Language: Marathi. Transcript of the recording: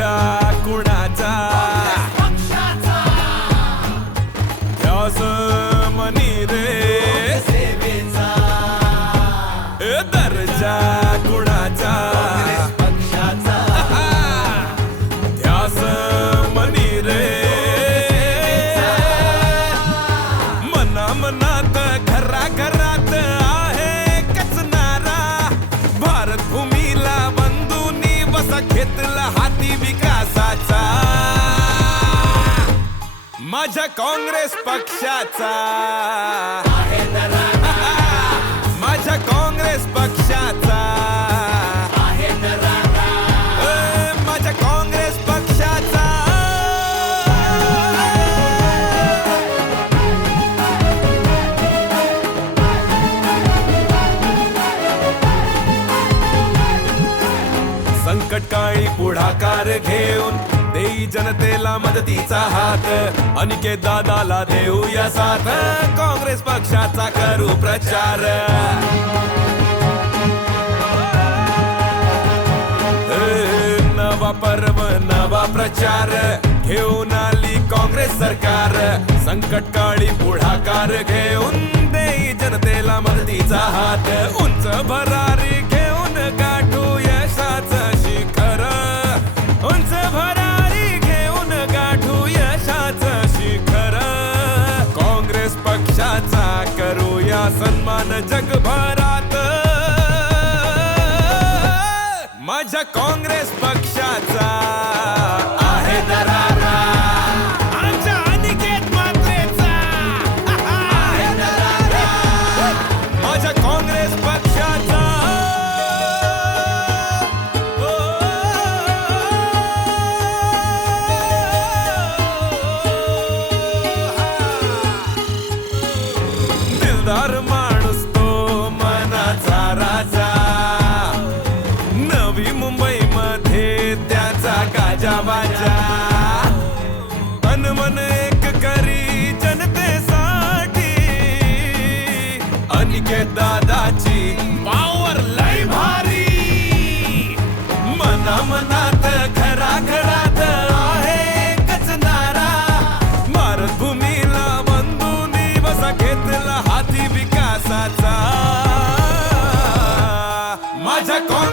दर्जा कुणाचा? ध्यास मनी रे. ए, दर्जा कुणाचा? माझ्या काँग्रेस पक्षाचा. माझ्या काँग्रेस पक्षाचा. माझ्या काँग्रेस पक्षाचा. संकट काळी पुढाकार घे. देई जनतेला मदतीचा हात. अनिकेत दादाला देऊया साथ. काँग्रेस पक्षाचा करू प्रचार. नवा पर्व नवा प्रचार. घेऊन आली काँग्रेस सरकार. संकट काळी पुढाकार घेऊन देई जनतेला मदतीचा हात. उंच भरा काँग्रेस पक्षाचा करूया सन्मान जगभरात. माझ्या काँग्रेस पक्षाचा दिलदार माणूस तो मनाचा राजा. नवी मुंबई मध्ये त्याचा काजा बाजा. अनमन एक करी जनतेसाठी. अनिकेत दादाची Raja Kong.